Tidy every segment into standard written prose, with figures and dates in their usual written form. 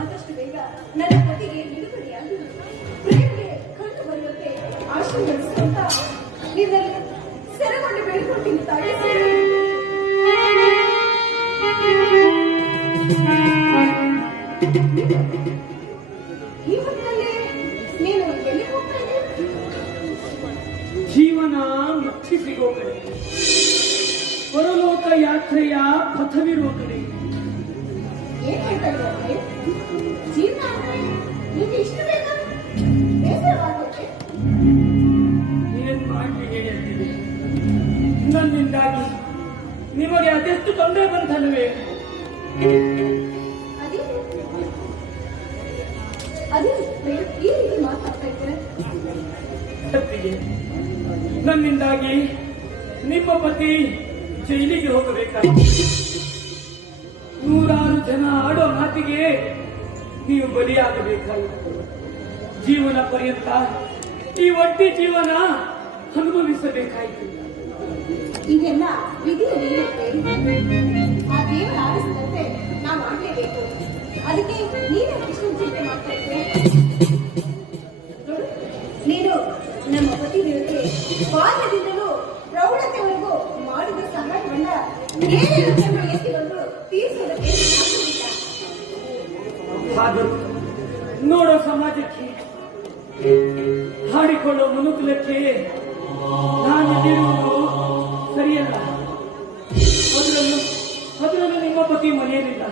ಆದಷ್ಟು ಬೇಗ ನನ್ನ ಪತಿಗೆ ಬಿಡುಗಡೆಯಾಗಿ ಪ್ರೇಮ್ಗೆ ಕಂಡು ಬರುವಂತೆ ಆಶೀರ್ವದಿಸುವಂತ ನಿನ್ನಲ್ಲಿ ಸೆರೆಗೊಂಡು ಬೇಡಿಕೊಳ್ತೀನಿ ತಾಯಿ. ಈ ಹೊತ್ತಿನಲ್ಲಿ ನೀನು ಎಲ್ಲಿ ಹೋಗ್ತಾ ಇದ್ದೀಯ? ಜೀವನ ಮುಚ್ಚಿ ಸಿಗೋ ಕಡೆ, ಪರಲೋಕ ಯಾತ್ರೆಯ ಪಥವಿರುವ ಕಡೆ. ಏನ್ ಹೇಳ್ತಾ ಇದ್ದಾರೆ? ಜೀವನ ನಿಮ್ಗೆ ಇಷ್ಟ ಬೇಕಾ? ಬೇಸರವಾಗುತ್ತೆ? ಏನ್ ಮಾಡಿ ಹೇಳಿದೆ? ನನ್ನಿಂದಾಗಿ ನಿಮಗೆ ಅದೆಷ್ಟು ತೊಂದರೆ ಬಂತಲ್ವೇ? ಅದೇ ಈ ರೀತಿ ಮಾತಾಡ್ತಾ ಇದ್ದಾರೆ. ನನ್ನಿಂದಾಗಿ ನಿಮ್ಮ ಪತಿ ಜೈಲಿಗೆ ಹೋಗಬೇಕಾಗಿದೆ. 100 ಜನ ಆಡೋ ಮಾತಿಗೆ ನೀವು ಬಲಿಯಾಗಬೇಕಾಯಿತು. ಜೀವನ ಪರ್ಯಂತ ಈ ಒಟ್ಟಿ ಜೀವನ ಅನುಭವಿಸಬೇಕಾಯಿತು. ಇದೆಲ್ಲ ವಿಧಿಯಲ್ಲಿ ಇರುತ್ತೆ. ಆ ದೇವರ ಆಡಿಸಿದಂತೆ ನಾವು ಮಾಡಲೇಬೇಕು. ಅದಕ್ಕೆ ನೀನೇ ಇಷ್ಟೊಂದು ಚಿಂತೆ ಮಾಡ್ತಾ ಇದ್ದೆ. ನೀನು ನಮ್ಮ ಪತಿ ವಿರುದ್ಧ ಬಾಲ್ಯದಿಂದಲೂ ಪ್ರೌಢತೆವರೆಗೂ ಮಾಡಿದ ಸಹಾಯವನ್ನ ಎತ್ತಿ ಬಂದು ತೀರಿಸೋದಕ್ಕೆ ಸಾಧ್ಯವಿಲ್ಲ. ಆದರೂ ನೋಡೋ ಸಮಾಜಕ್ಕೆ, ಹಾಡಿಕೊಳ್ಳೋ ಮನುಕುಲಕ್ಕೆ ನಾನಿರುವುದು ಸರಿಯಲ್ಲ. ಅದರಲ್ಲೂ ನಿಮ್ಮ ಪತಿ ಮನೆಯಲ್ಲಿಲ್ಲ.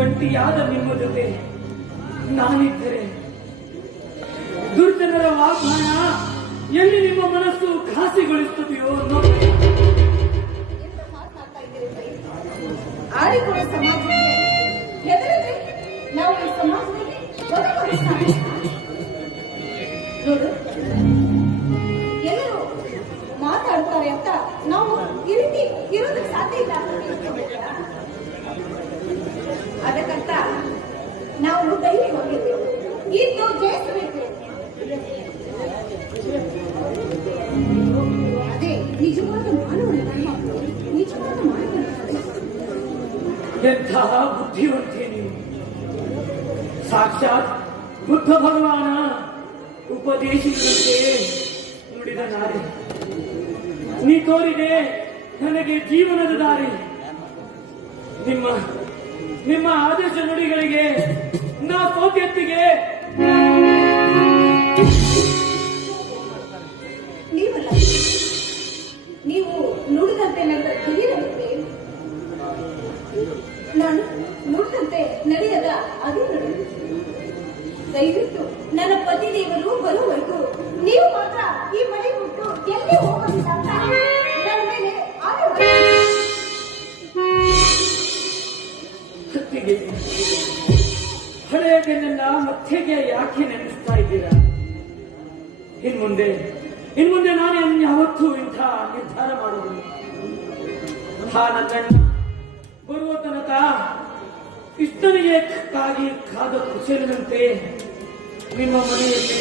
ಒಂಟಿಯಾದ ನಿಮ್ಮ ಜೊತೆ ನಾನಿದ್ದರೆ ದುರ್ಜನರ ವಾಗ್ದಾನ ಎಲ್ಲಿ ನಿಮ್ಮ ಮನಸ್ಸು ಘಾಸಿಗೊಳಿಸುತ್ತದೆಯೋ ಅನ್ನೋ. ಆಡಿಕೊಳ್ಳೋ ಸಮಾಜಕ್ಕೆ ಹೆದರಿದ್ರೆ ನಾವು ಈ ಸಮಾಜದಲ್ಲಿ ನೋಡು, ಎಲ್ಲರೂ ಮಾತಾಡ್ತಾರೆ ಅಂತ ನಾವು ಈ ರೀತಿ ಇರೋದಕ್ಕೆ ಸಾಧ್ಯ ಇಲ್ಲ. ಅದಕ್ಕಂತ ನಾವು ಧೈರ್ಯ ಹೋಗಿದ್ದೇವೆ. ಇದ್ದು ಜಯಿಸಬೇಕು. ಅದೇ ನಿಜವಾದ ಮಾನವನ ಮಕ್ಕಳು, ನಿಜವಾದ ಮಾನವನ. ಎಂತಹ ಬುದ್ಧಿವಂತೆ ನೀವು! ಸಾಕ್ಷಾತ್ ಬುದ್ಧ ಭಗವಾನ ಉಪದೇಶಿಸಿದಂತೆ ನುಡಿದ ನಾರಿ. ನೀ ತೋರಿದೆ ನನಗೆ ಜೀವನದ ದಾರಿ. ನಿಮ್ಮ ಆದೇಶ ನುಡಿಗಳಿಗೆ ನಾ ಸೋತೆತ್ತಿಗೆ. ನೀವು ನುಡಿದಂತೆ ನನ್ನ ಧೈರ್ಯವಿದೆ. ನಾನು ನುಡಿದಂತೆ ನಡೆಯದ ಅದೇ ನಡೆ. ದಯವಿಟ್ಟು ನನ್ನ ಪತಿ ದೇವರು ಬರುವವರೆಗೂ ನೀವು ಮಾತ್ರ ಈ ಮನೆ ಬಿಟ್ಟು ಎಲ್ಲಿ ಹೋಗೋದಿಲ್ಲ ಅಂತ ನನ್ನ ಮೇಲೆ ಹೊತ್ತಿಗೆ ಹಳೆಯದನ್ನೆಲ್ಲ ಮತ್ತೆಗೆ ಯಾಕೆ ನೆನೆಸ್ತಾ ಇದ್ದೀರಾ? ಇನ್ಮುಂದೆ ನಾನು ಯಾವತ್ತೂ ಇಂಥ ನಿರ್ಧಾರ ಮಾಡುವುದಿಲ್ಲ. ನನ್ನ ಬರುವ ತನಕ ಇಷ್ಟನಿಗೆ ಕಾಗಿ ಕಾದ ಕುಶಲನಂತೆ ನಿಮ್ಮ ಮನೆಯಲ್ಲಿ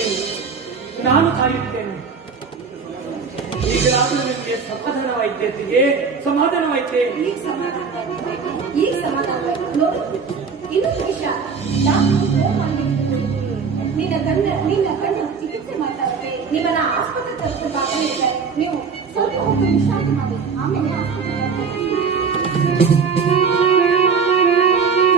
ನಾನು ಕಾಯುತ್ತೇನೆ. ಈಗಲಾದರೂ ನಿಮಗೆ ಸಮಾಧಾನವಾಯ್ತೆ. ಈಗ ಸಮಾಧಾನವಾಯ್ತು. ನೋಡು, ಇನ್ನೊಂದು ವಿಷಯ, ನಿನ್ನ ಕಣ್ಣು ಚಿಕಿತ್ಸೆ ಮಾಡ್ತಾ ಇದ್ದಾರೆ. ನಿಮ್ಮನ್ನ ಆಸ್ಪತ್ರೆ ತಲುಪಿಸುವಾಗ ಹೇಳಿದ್ದಾರೆ. ನೀವು ಸ್ವಲ್ಪ ಹೊತ್ತು ವಿಶ್ರಾಂತಿ ಮಾಡಿ, ಆಮೇಲೆ ಆಸ್ಪತ್ರೆ